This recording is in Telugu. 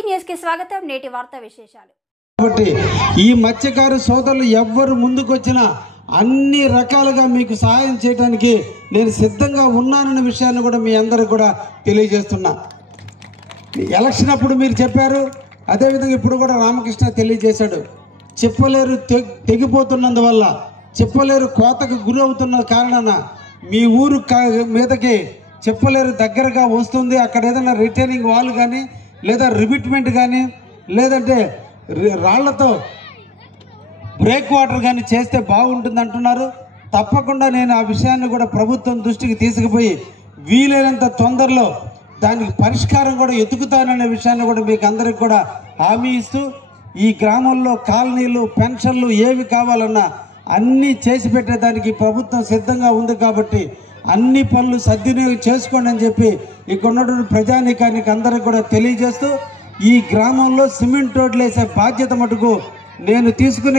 ఏసీ న్యూస్ కి స్వాగతం. నేటి వార్తా విశేషాలు. కాబట్టి ఈ మత్స్యకారు సోదరులు ఎవ్వరు ముందుకు వచ్చినా అన్ని రకాలుగా మీకు సహాయం చేయడానికి నేను సిద్ధంగా ఉన్నానన్న విషయాన్ని కూడా మీ అందరికి కూడా తెలియజేస్తున్నా. ఎలక్షన్ అప్పుడు మీరు చెప్పారు, అదేవిధంగా ఇప్పుడు కూడా రామకృష్ణ తెలియజేశాడు. చెప్పలేరు తెగిపోతున్నందువల్ల, చెప్పలేరు కోతకు గురి అవుతున్న కారణాన మీ ఊరు మీదకి చెప్పలేరు దగ్గరగా వస్తుంది. అక్కడ ఏదైనా రిటైనింగ్ వాల్ కానీ లేదా రిబిట్మెంట్ కానీ లేదంటే రాళ్లతో బ్రేక్ వాటర్ కానీ చేస్తే బాగుంటుంది అంటున్నారు. తప్పకుండా నేను ఆ విషయాన్ని కూడా ప్రభుత్వం దృష్టికి తీసుకుపోయి వీలైనంత తొందరలో దానికి పరిష్కారం కూడా ఎతుకుతాననే విషయాన్ని కూడా మీకు అందరికి కూడా హామీ ఇస్తూ, ఈ గ్రామంలో కాలనీలు పెన్షన్లు ఏవి కావాలన్నా అన్నీ చేసి పెట్టేదానికి ప్రభుత్వం సిద్ధంగా ఉంది. కాబట్టి అన్ని పనులు సద్వినియోగం చేసుకోండి అని చెప్పి ఇక్కడ ఉన్నటువంటి ప్రజానీకానికి అందరికి కూడా తెలియజేస్తూ, ఈ గ్రామంలో సిమెంట్ రోడ్లు వేసే బాధ్యత మటుకు నేను తీసుకుని